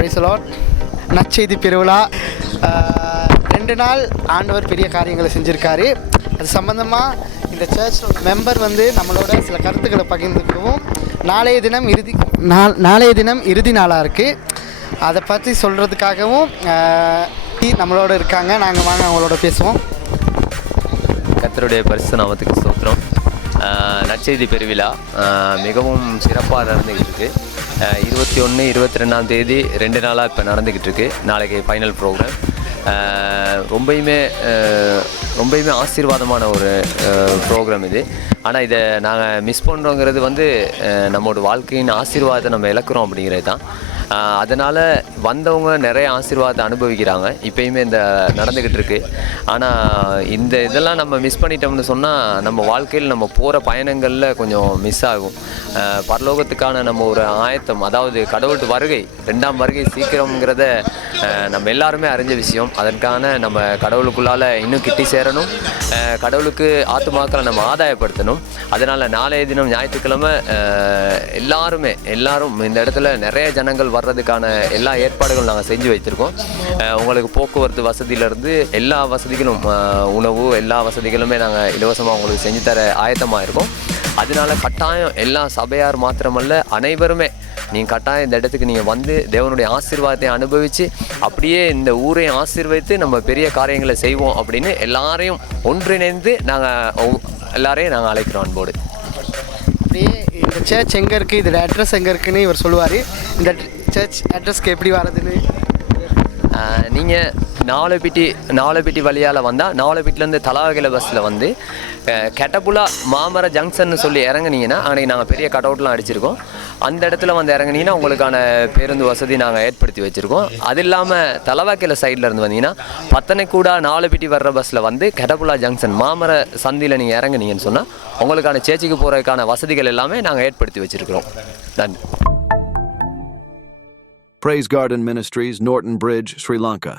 Praise the Lord. நற்செய்தி பெருவிழா 2 நாள் ஆண்டவர் பெரிய காரியங்களை செஞ்சுருக்காரு. அது சம்மந்தமாக இந்த சர்ச் மெம்பர் நம்மளோட சில கருத்துக்களை பகிர்ந்துக்கவும், நாளைய தினம் இறுதி நாளாக இருக்குது. அதை பற்றி சொல்கிறதுக்காகவும் நம்மளோட இருக்காங்க. நாங்கள் வாங்க அவங்களோட பேசுவோம். கர்த்தருடைய பரிசுத்த நாமத்துக்கு ஸ்தோத்திரம். நற்செய்தி பெருவிழா மிகவும் சிறப்பாக நடந்துக்கிட்டு இருக்குது. 21, 22ஆம் தேதி 2 நாளாக இப்போ நடந்துக்கிட்டு இருக்குது. நாளைக்கு ஃபைனல் ப்ரோக்ராம். ரொம்பவுமே ஆசீர்வாதமான ஒரு ப்ரோக்ராம் இது. ஆனால் இதை நாங்கள் மிஸ் பண்ணுறோங்கிறது நம்மளோட வாழ்க்கையின் ஆசீர்வாதத்தை நம்ம இழக்கிறோம் அப்படிங்கிறது தான். அதனால் வந்தவங்க நிறைய ஆசீர்வாதத்தை அனுபவிக்கிறாங்க. இப்போயுமே இந்த நடந்துக்கிட்டு இருக்குது. ஆனால் இதெல்லாம் நம்ம மிஸ் பண்ணிட்டோம்னு சொன்னால் நம்ம வாழ்க்கையில் நம்ம போகிற பயணங்களில் கொஞ்சம் மிஸ் ஆகும். பரலோகத்துக்கான நம்ம ஒரு ஆயத்தம், அதாவது கடவுள் வருகை, 2ஆம் வருகை சீக்கிரங்கிறத நம்ம எல்லாருமே அறிஞ்ச விஷயம். அதற்கான நம்ம கடவுளுக்குள்ளால் இன்னும் கிட்டி சேரணும். கடவுளுக்கு ஆத்துமாக்களை நம்ம ஆதாயப்படுத்தணும். அதனால் நாளைய தினம் ஞாயிற்றுக்கிழமை எல்லாரும் இந்த இடத்துல நிறைய ஜனங்கள் வர்றதுக்கான எல்லா ஏற்பாடுகளும் நாங்கள் செஞ்சு வைத்திருக்கோம். உங்களுக்கு போக்குவரத்து வசதியிலேருந்து எல்லா வசதிகளும், உணவு, எல்லா வசதிகளுமே நாங்கள் இலவசமாக உங்களுக்கு செஞ்சு தர ஆயத்தமாக இருக்கோம். அதனால கட்டாயம் எல்லா சபையார் மாத்திரமல்ல, அனைவருமே நீங்கள் கட்டாயம் இந்த இடத்துக்கு நீங்கள் தேவனுடைய ஆசீர்வாதத்தை அனுபவித்து அப்படியே இந்த ஊரையும் ஆசீர்வதித்து நம்ம பெரிய காரியங்களை செய்வோம் அப்படின்னு எல்லாரையும் ஒன்றிணைந்து எல்லாரையும் நாங்கள் அழைக்கிறோம் அன்போடு. அப்படியே இந்த சர்ச் எங்கே இருக்குது, இதோட அட்ரஸ் எங்கே இருக்குதுன்னு இவர் சொல்லுவார். இந்த சர்ச் அட்ரஸ்க்கு எப்படி வரதுன்னு நீங்கள் நாவலப்பிட்டி வழியால் வந்தால், நாவலப்பிட்டிலேருந்து தலாவகையில் பஸ்ஸில் கெட்டபுலா மாமர ஜங்ஷன் சொல்லி இறங்குனீங்கன்னா, அன்றைக்கி நாங்கள் பெரிய கட் அவுட்லாம் அடிச்சிருக்கோம். அந்த இடத்துல இறங்குனீங்கன்னா உங்களுக்கான பேருந்து வசதி நாங்கள் ஏற்படுத்தி வச்சுருக்கோம். அது இல்லாமல் தலவாக்கையில் சைடில் இருந்து வந்தீங்கன்னா பத்தனைக்கூடா நாவலப்பிட்டி வர்ற பஸ்ஸில் கெட்டபுலா ஜங்ஷன் மாமர சந்தியில் நீங்கள் இறங்குனீங்கன்னு சொன்னால் உங்களுக்கான சேர்ச்சிக்கு போகிறதுக்கான வசதிகள் எல்லாமே நாங்கள் ஏற்படுத்தி வச்சுருக்கிறோம். நன்றி. Praise Garden Ministries, Norton Bridge, Sri Lanka.